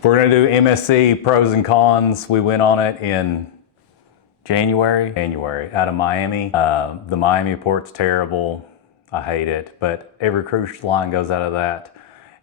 If we're gonna do MSC pros and cons, we went on it in January out of Miami. The Miami port's terrible. I hate it, but every cruise line goes out of that.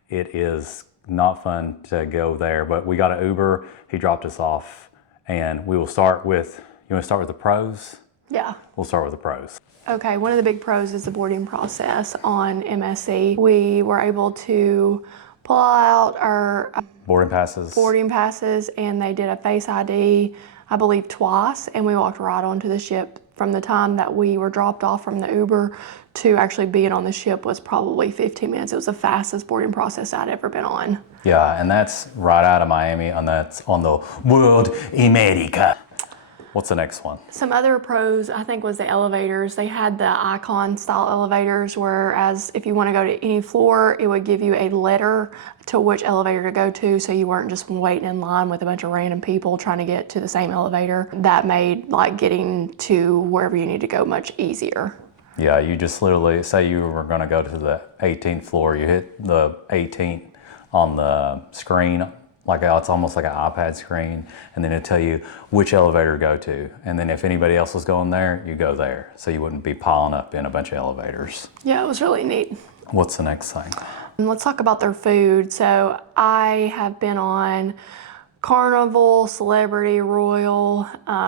It is not fun to go there, but we got an Uber. He dropped us off, and we will start with, you wanna start with the pros? Yeah. We'll start with the pros. Okay, one of the big pros is the boarding process on MSC. We were able to pull out our Boarding passes, and they did a Face ID, I believe twice, and we walked right onto the ship. From the time that we were dropped off from the Uber to actually being on the ship was probably 15 minutes. It was the fastest boarding process I'd ever been on. Yeah, and that's right out of Miami, and that's on the World America. What's the next one? Some other pros, I think, was the elevators. They had the icon style elevators, whereas if you want to go to any floor, it would give you a letter to which elevator to go to, so you weren't just waiting in line with a bunch of random people trying to get to the same elevator. That made like getting to wherever you need to go much easier. Yeah, you just literally, say you were going to go to the 18th floor, you hit the 18th on the screen, like it's almost like an iPad screen, and then it'll tell you which elevator to go to. And then if anybody else was going there, you go there. So you wouldn't be piling up in a bunch of elevators. Yeah, it was really neat. What's the next thing? Let's talk about their food. So I have been on Carnival, Celebrity, Royal,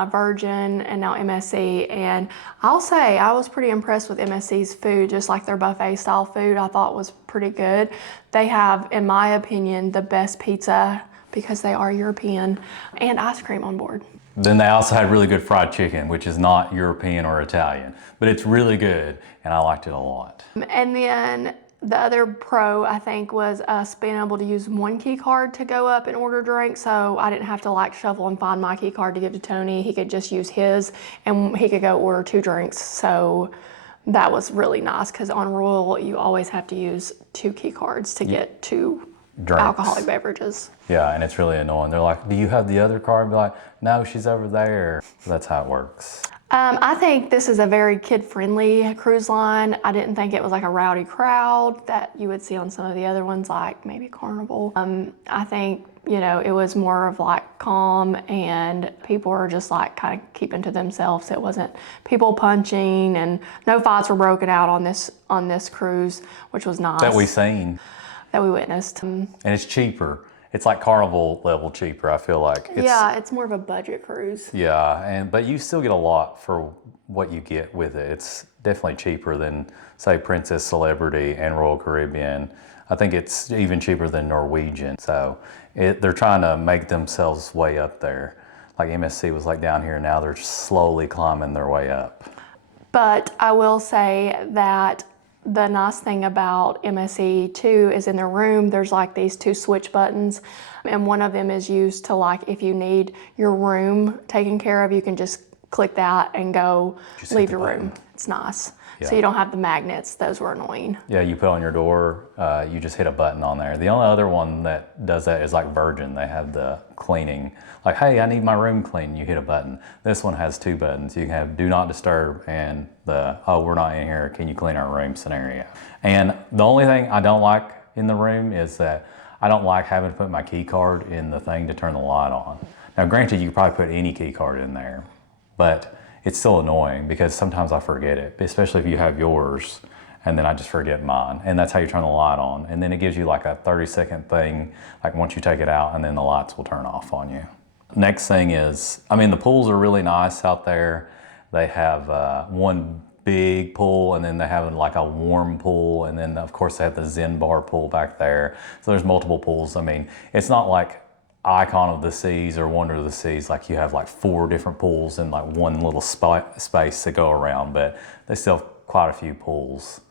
Virgin, and now MSC. And I'll say I was pretty impressed with MSC's food, just like their buffet style food I thought was pretty good. They have, in my opinion, the best pizza because they are European, and ice cream on board. Then they also had really good fried chicken, which is not European or Italian, but it's really good, and I liked it a lot. And then the other pro, I think, was us being able to use one key card to go up and order drinks, so I didn't have to like shuffle and find my key card to give to Tony. He could just use his, and he could go order 2 drinks. So that was really nice, because on Royal, you always have to use 2 key cards to get 2 drinks. Alcoholic beverages. Yeah, and it's really annoying. They're like, do you have the other card? Be like, no, she's over there. That's how it works. I think this is a very kid-friendly cruise line. I didn't think it was like a rowdy crowd that you would see on some of the other ones, like maybe Carnival. I think, you know, it was more of like calm, and people were just like kind of keeping to themselves. It wasn't people punching, and no fights were broken out on this cruise, which was nice. That we seen. That we witnessed. And it's cheaper. It's like Carnival level cheaper, I feel like. Yeah, it's more of a budget cruise. Yeah, but you still get a lot for what you get with it. It's definitely cheaper than, say, Princess, Celebrity, and Royal Caribbean. I think it's even cheaper than Norwegian. So they're trying to make themselves way up there. Like MSC was like down here, now they're slowly climbing their way up. But I will say that the nice thing about MSC too is in their room, there's like these 2 switch buttons, and one of them is used to, like, if you need your room taken care of, you can just click that and go leave your room. It's nice. Yeah. So you don't have the magnets. Those were annoying. Yeah, you put on your door, you just hit a button on there. The only other one that does that is like Virgin. They have the cleaning. Like, hey, I need my room clean. You hit a button. This one has 2 buttons. You can have do not disturb and the, oh, we're not in here, can you clean our room scenario. And the only thing I don't like in the room is that I don't like having to put my key card in the thing to turn the light on. Now, granted, you could probably put any key card in there, but it's still annoying because sometimes I forget it, especially if you have yours, and then I just forget mine. And that's how you turn the light on. And then it gives you like a 30-second thing, like once you take it out, and then the lights will turn off on you. Next thing is, I mean, the pools are really nice out there. They have one big pool, and then they have like a warm pool, and then of course they have the Zen bar pool back there. So there's multiple pools. I mean, it's not like Icon of the Seas or Wonder of the Seas, like you have like 4 different pools in like one little space to go around, but they still have quite a few pools.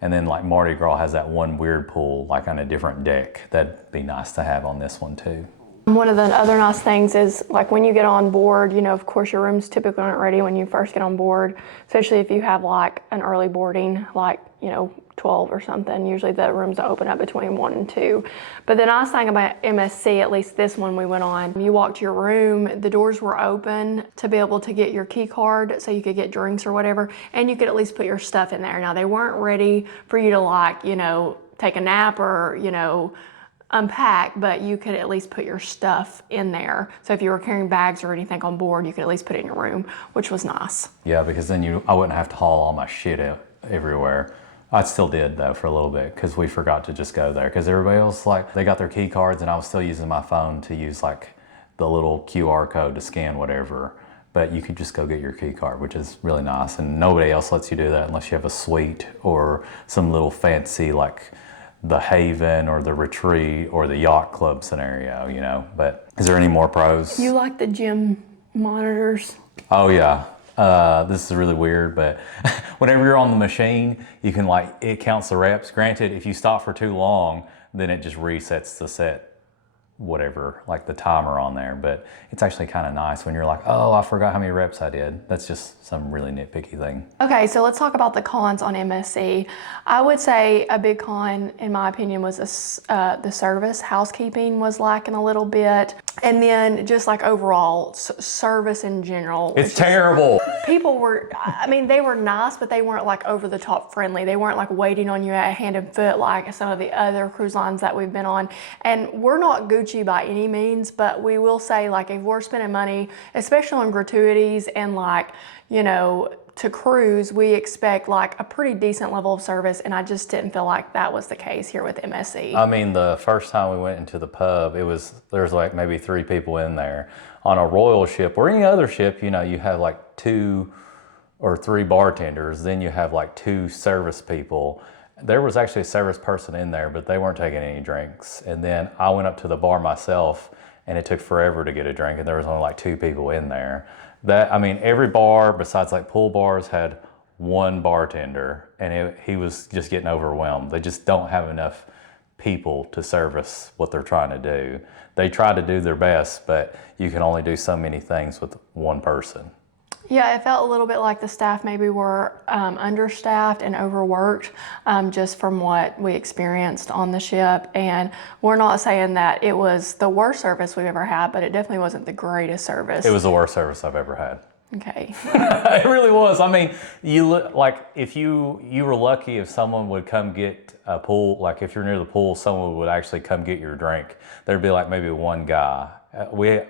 And then like Mardi Gras has that one weird pool like on a different deck. That'd be nice to have on this one too. One of the other nice things is, like, when you get on board, you know, of course your rooms typically aren't ready when you first get on board, especially if you have like an early boarding, like, you know, 12 or something. Usually the rooms open up between 1 and 2. But the nice thing about MSC, at least this one we went on, you walked to your room, the doors were open to be able to get your key card so you could get drinks or whatever, and you could at least put your stuff in there. Now, they weren't ready for you to, like, you know, take a nap or, you know, unpack, but you could at least put your stuff in there. So if you were carrying bags or anything on board, you could at least put it in your room, which was nice. Yeah, because then I wouldn't have to haul all my shit everywhere. I still did though for a little bit because we forgot to just go there because everybody else like they got their key cards and I was still using my phone to use like the little QR code to scan whatever. But you could just go get your key card, which is really nice. And nobody else lets you do that unless you have a suite or some little fancy like the Haven or the Retreat or the Yacht Club scenario, you know. But is there any more pros? You like the gym monitors? Oh yeah. This is really weird, but whenever you're on the machine, you can like, it counts the reps. Granted, if you stop for too long, then it just resets the set, whatever, like the timer on there. But it's actually kind of nice when you're like, oh, I forgot how many reps I did. That's just some really nitpicky thing. Okay, so let's talk about the cons on MSC. I would say a big con, in my opinion, was the service. Housekeeping was lacking a little bit. And then just like overall service in general. It's terrible. People were, I mean, they were nice, but they weren't like over the top friendly. They weren't like waiting on you at hand and foot like some of the other cruise lines that we've been on. And we're not Gucci by any means, but we will say like if we're spending money, especially on gratuities and like, you know, to cruise, we expect like a pretty decent level of service, and I just didn't feel like that was the case here with MSC. I mean, the first time we went into the pub, there's like maybe 3 people in there. On a Royal ship or any other ship, you know, you have like 2 or 3 bartenders, then you have like 2 service people. There was actually a service person in there, but they weren't taking any drinks. And then I went up to the bar myself, and it took forever to get a drink, and there was only like 2 people in there. I mean, every bar besides like pool bars had 1 bartender, and he was just getting overwhelmed. They just don't have enough people to service what they're trying to do. They try to do their best, but you can only do so many things with 1 person. Yeah, it felt a little bit like the staff maybe were understaffed and overworked, just from what we experienced on the ship. And we're not saying that it was the worst service we've ever had, but it definitely wasn't the greatest service. It was the worst service I've ever had. Okay. It really was. I mean, if you were lucky if someone would come get a pool, like if you're near the pool, someone would actually come get your drink. There'd be like maybe 1 guy. We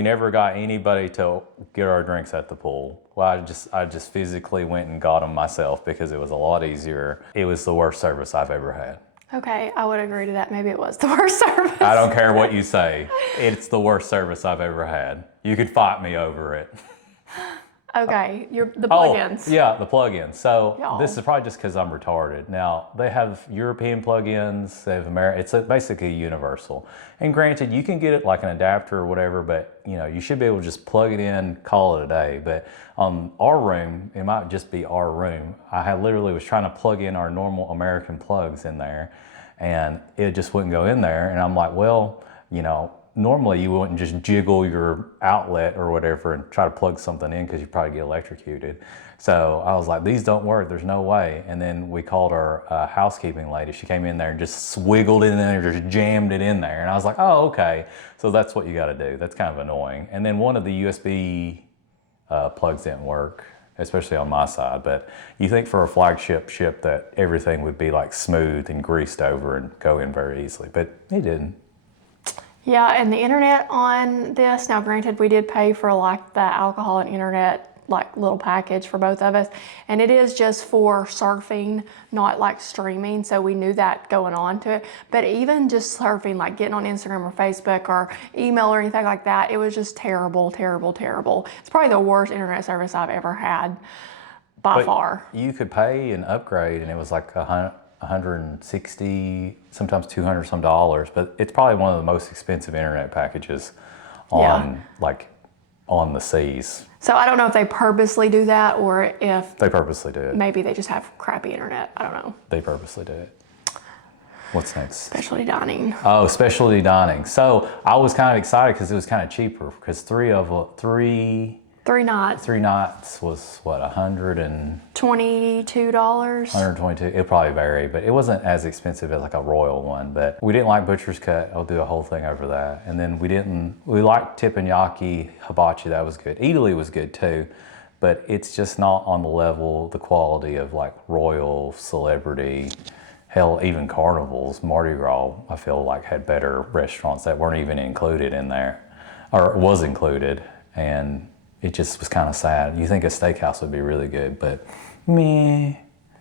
never got anybody to get our drinks at the pool. Well, I just physically went and got them myself because it was a lot easier. It was the worst service I've ever had. Okay, I would agree to that. Maybe it was the worst service. I don't care what you say. It's the worst service I've ever had. You could fight me over it. Okay, the plugins. Oh, yeah, the plugins. So Y'all. This is probably just because I'm retarded. Now, they have European plugins, they have it's basically universal. And granted, you can get it like an adapter or whatever, but you know, you should be able to just plug it in, call it a day. But on our room, it might just be our room. Literally was trying to plug in our normal American plugs in there, and it just wouldn't go in there. And I'm like, well, you know, normally you wouldn't just jiggle your outlet or whatever and try to plug something in because you probably get electrocuted. So I was like, these don't work, there's no way. And then we called our housekeeping lady. She came in there and just swiggled it in there, just jammed it in there. And I was like, oh, okay. So that's what you gotta do. That's kind of annoying. And then one of the USB plugs didn't work, especially on my side. But you think for a flagship ship that everything would be like smooth and greased over and go in very easily, but it didn't. Yeah, and the internet on this, now granted, we did pay for like the alcohol and internet like little package for both of us, and it is just for surfing, not like streaming, so we knew that going on to it. But even just surfing, like getting on Instagram or Facebook or email or anything like that, it was just terrible, terrible, terrible. It's probably the worst internet service I've ever had by far. You could pay an upgrade and it was like $160, sometimes $200 some dollars, but it's probably one of the most expensive internet packages on on the seas. So I don't know if they purposely do that or if they purposely do it. Maybe they just have crappy internet. I don't know. They purposely do it. What's next? Specialty dining. Oh, specialty dining. So I was kind of excited because it was kind of cheaper because three nights was what, $22. $122. It'll probably vary, but it wasn't as expensive as like a Royal one. But we didn't like Butcher's Cut. I'll do a whole thing over that. And then we liked teppanyaki, hibachi. That was good. Italy was good too, but it's just not on the level, the quality of like Royal, Celebrity, Hell, even Carnivals, Mardi Gras, I feel like had better restaurants that weren't even included in there, or was included, and it just was kind of sad. You think a steakhouse would be really good, but meh.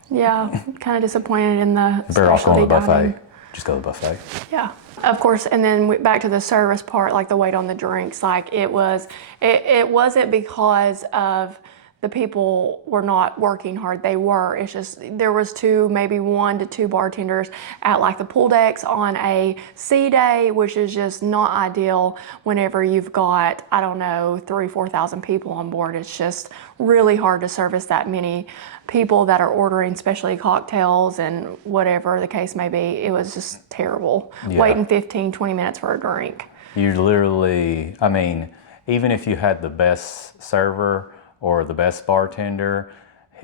Yeah, kind of disappointed in the Better off going to the specialty buffet. dining. Just go to the buffet. Yeah, of course. And then back to the service part, like the wait on the drinks, like it wasn't because of the people were not working hard. They were. It's just there was maybe 1 to 2 bartenders at like the pool decks on a sea day, which is just not ideal whenever you've got, I don't know, 3,000-4,000 people on board. It's just really hard to service that many people that are ordering specialty cocktails and whatever the case may be. It was just terrible. Yeah. Waiting 15-20 minutes for a drink. You literally, I mean, even if you had the best server or the best bartender,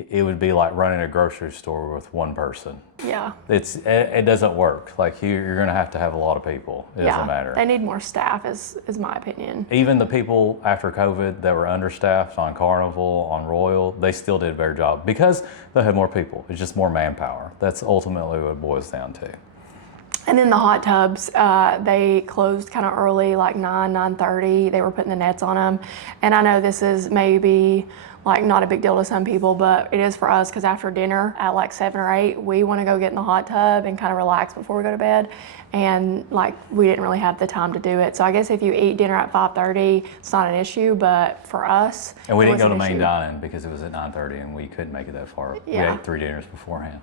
it would be like running a grocery store with one person. Yeah. It doesn't work. Like you're gonna have to have a lot of people. It doesn't matter. They need more staff is my opinion. Even the people after COVID that were understaffed on Carnival, on Royal, they still did a better job because they had more people. It's just more manpower. That's ultimately what it boils down to. And then the hot tubs, they closed kind of early, like 9:30. They were putting the nets on them. And I know this is maybe like not a big deal to some people, but it is for us because after dinner at like 7 or 8, we want to go get in the hot tub and kind of relax before we go to bed. And like we didn't really have the time to do it. So I guess if you eat dinner at 5:30, it's not an issue, but for us, and we didn't go to an main issue. dining because it was at 9:30 and we couldn't make it that far. Yeah. We ate 3 dinners beforehand.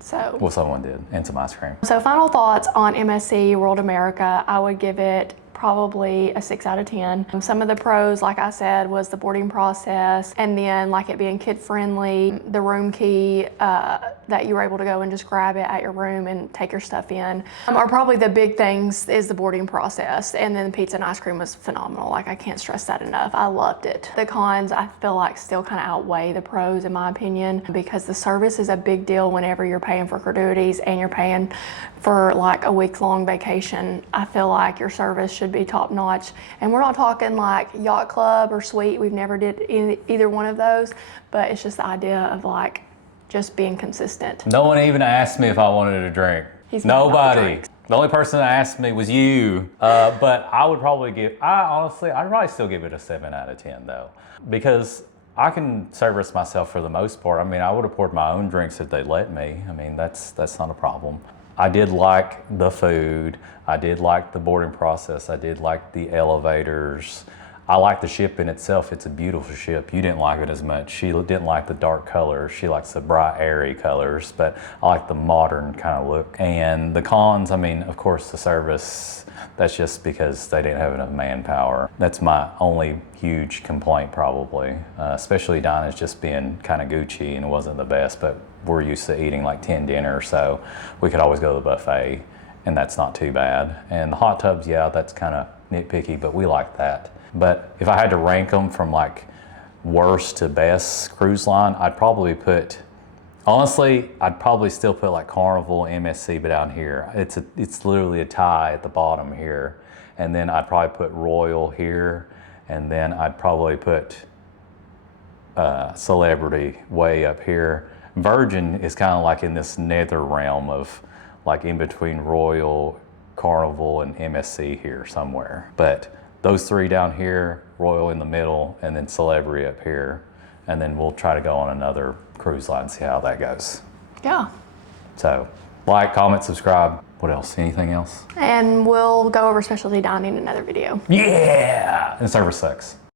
So. Well, someone did, and some ice cream. So final thoughts on MSC World America, I would give it probably a 6 out of 10. Some of the pros, like I said, was the boarding process, and then like it being kid friendly, the room key that you were able to go and just grab it at your room and take your stuff in, are probably the big things is the boarding process. And then pizza and ice cream was phenomenal. Like I can't stress that enough. I loved it. The cons I feel like still kind of outweigh the pros in my opinion, because the service is a big deal whenever you're paying for gratuities and you're paying for like a week-long vacation. I feel like your service should be top notch. And we're not talking like yacht club or suite. We've never did either one of those, but it's just the idea of like just being consistent. No one even asked me if I wanted a drink. He's not about the Nobody. drinks. The only person that asked me was you. But I would probably I'd probably still give it a 7 out of 10 though, because I can service myself for the most part. I mean, I would have poured my own drinks if they let me. I mean, that's not a problem. I did like the food. I did like the boarding process. I did like the elevators. I like the ship in itself. It's a beautiful ship. You didn't like it as much. She didn't like the dark colors. She likes the bright, airy colors, but I like the modern kind of look. And the cons, I mean, of course, the service, that's just because they didn't have enough manpower. That's my only huge complaint probably, especially Dinah's just being kind of Gucci and it wasn't the best, but we're used to eating like 10 dinners, so we could always go to the buffet and that's not too bad. And the hot tubs, yeah, that's kind of nitpicky, but we like that. But if I had to rank them from like worst to best cruise line, I'd probably still put like Carnival, MSC, but down here. It's literally a tie at the bottom here. And then I'd probably put Royal here. And then I'd probably put Celebrity way up here. Virgin is kind of like in this nether realm of like in between Royal, Carnival, and MSC here somewhere. But those 3 down here, Royal in the middle, and then Celebrity up here. And then we'll try to go on another cruise line and see how that goes. Yeah. So like, comment, subscribe. What else? Anything else? And we'll go over specialty dining in another video. Yeah! And service sucks.